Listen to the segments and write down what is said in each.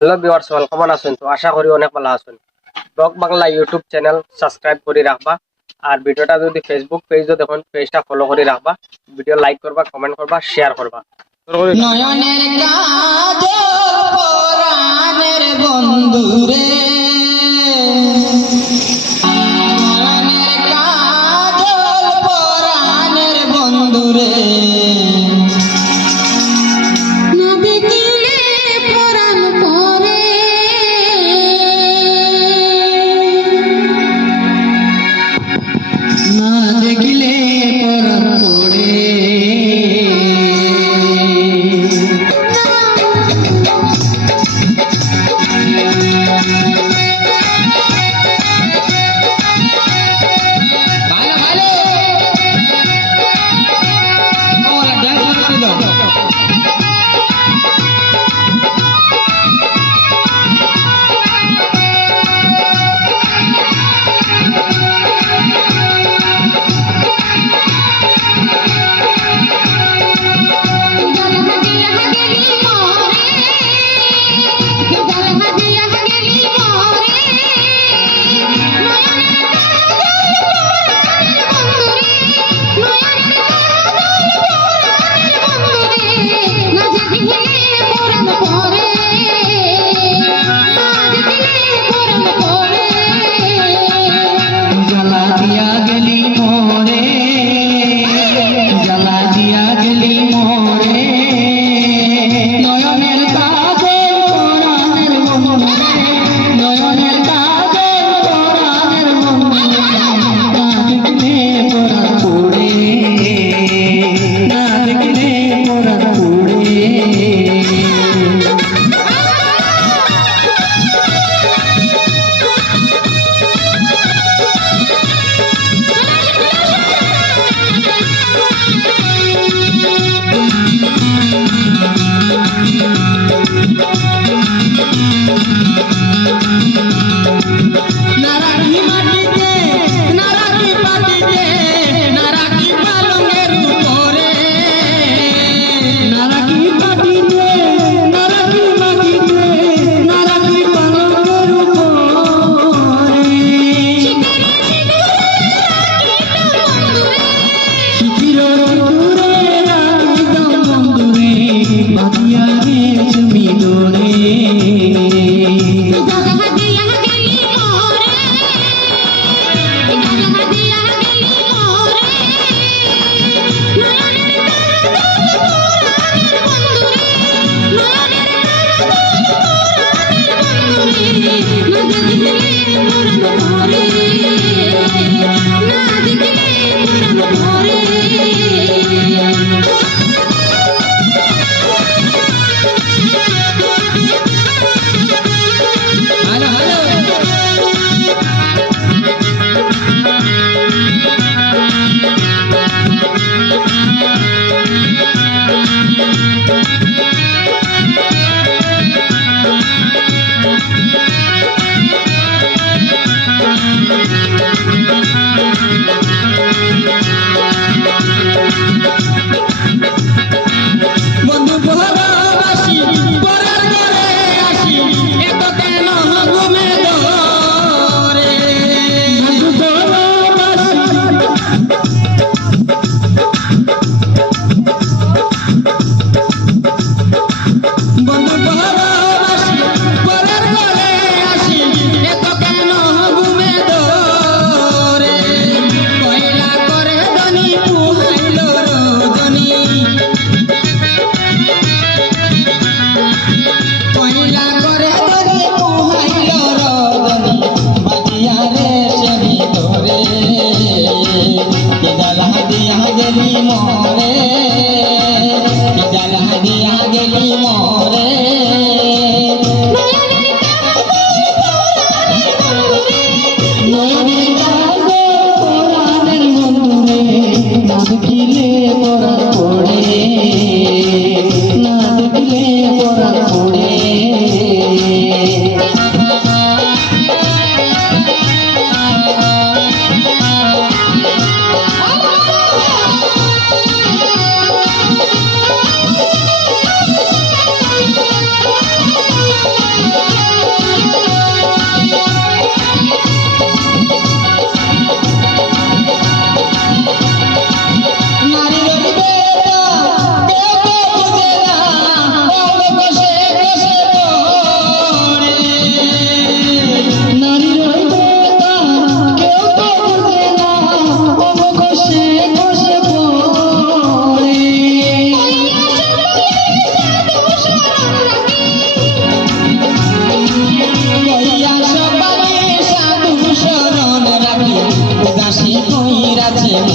Hello viewers কেমন আছেন। তো আশা করি অনেক ভালো আছেন। Blog Bangla YouTube channel subscribe করে রাখবা। আর ভিডিওটা যদি ফেসবুক পেজও দেখুন পেজটা ফলো করে রাখবা। ভিডিও লাইক করবা কমেন্ট করবা শেয়ার করবা।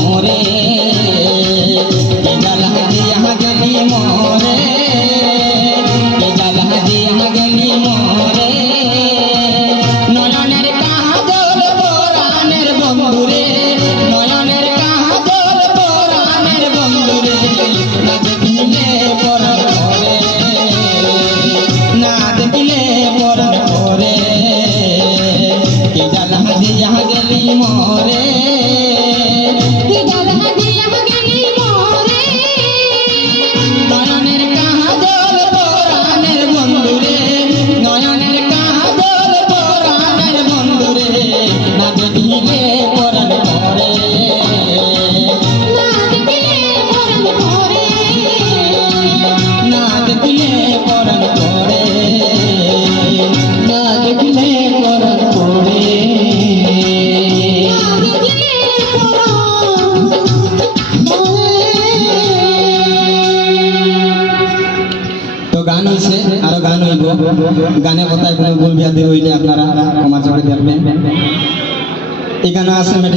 মোরে গান কথায় কোনো ভুল ব্যাধি হইলে আপনারা ক্ষমা চোখে দেখবেন এখানে আসলে